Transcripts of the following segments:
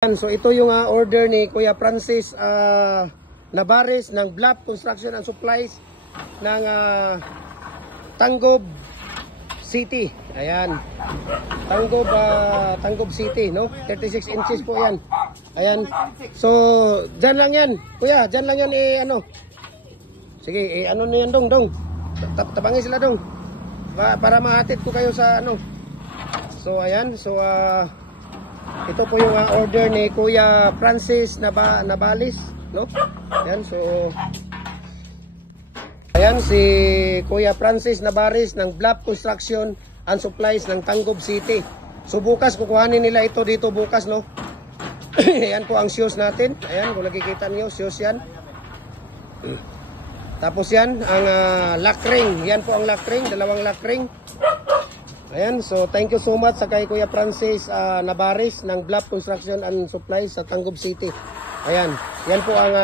So ito yung order ni Kuya Francis Navarez ng Bluff Construction and Supplies ng Tanggob City. Ayan. Tanggob City, no? 36 inches po 'yan. Ayan. So, diyan lang 'yan. Kuya, diyan lang 'yan ano. Sige, ano niyan dong. Tabangin sila dong. Para mahatid ko kayo sa ano. So, ayan. So, ito po yung order ni Kuya Francis Navarez, no? Ayan, so ayan si Kuya Francis Navarez ng Bluff Construction and Supplies ng Tanggob City. So bukas kukuhanin nila ito dito bukas, no? Ayan po ang shoes natin. Ayan, kung nakikita niyo, shoes yan. Tapos yan ang lock ring. Yan po ang lock ring, dalawang lock ring. Ayan, so thank you so much sa kay Kuya Francis Navarez ng Bluff Construction and Supplies sa Tanggob City. Ayan, yan po ang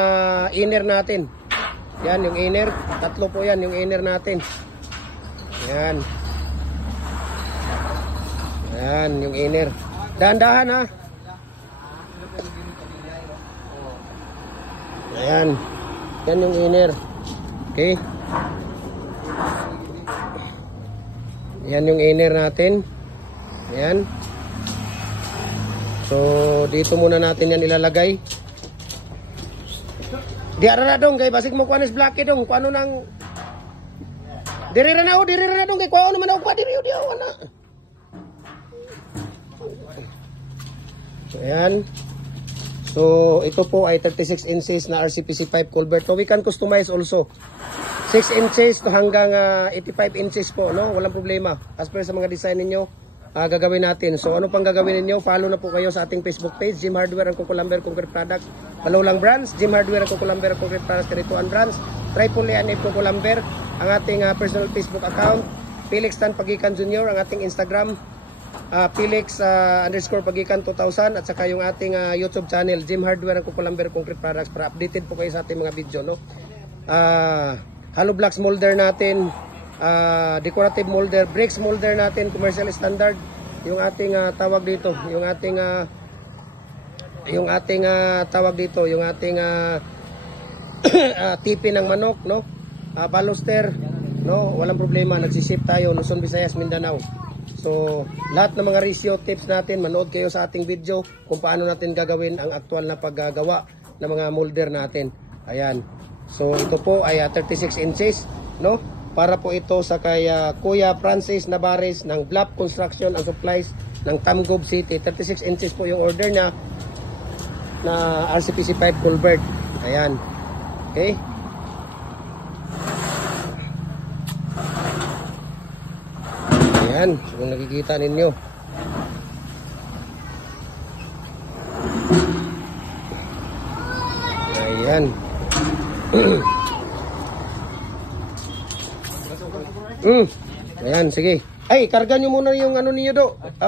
inner natin. Yan yung inner, tatlo po yan yung inner natin. Ayan. Ayan yung inner. Dahan-dahan ha. Ayan. Yan yung inner. Okay. Yan yung inner natin. Ayan. So, dito muna natin yan ilalagay. Di ara na dong, kay basig mo kuanis black dong. Kuano nang diri ra na dong kay kuano man ako diri di ako na. Ayan. So, ito po ay 36 inches na RCPC pipe culvert. So, we can customize also. 6 inches to hanggang 85 inches po, no? Walang problema. As per sa mga design ninyo, gagawin natin. So, ano pang gagawin ninyo? Follow na po kayo sa ating Facebook page, Jim Hardware and Kukulamber Concrete Products. Follow lang brands, Jim Hardware and Kukulamber Concrete Products, Karituan brands, Triple A and F Kukulamber, ang ating personal Facebook account, Felix Tan Pagikan Jr., ang ating Instagram, Felix _Pagikan 2000, at saka yung ating YouTube channel, Jim Hardware and Kukulamber Concrete Products, para updated po kayo sa ating mga video, no? Hollow blocks molder natin, decorative molder, bricks molder natin, commercial standard, yung ating tawag dito, yung ating tawag dito, yung ating tipi ng manok, no? Baluster, no? Walang problema, nagsiship tayo Luzon, Visayas, Mindanao. So, lahat ng mga ratio tips natin, manood kayo sa ating video kung paano natin gagawin ang aktual na paggagawa ng mga molder natin. Ayan. So ito po ay 36 inches, no? Para po ito sa kay Kuya Francis Navarez ng Bluff Construction and Supplies ng Tanggob City. 36 inches po yung order niya na RCPC pipe culvert. Ayan. Okay? Ayan, so kung nakikita ninyo. Ayan. Ayan, sige. Ay, karga nyo muna yung ano niyo do.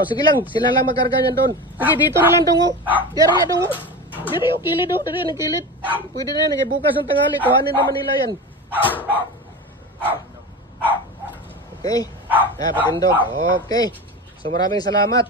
Sige lang, sila lang magkarga niyan doon. Sige, dito na lang dong. Dito na dong. Dito yung kilid do. Dito yung kilid. Pwede na yan. Bukas ng tanghali. Kuhanin naman nila yan. Okay. Patindog. Okay. So maraming salamat.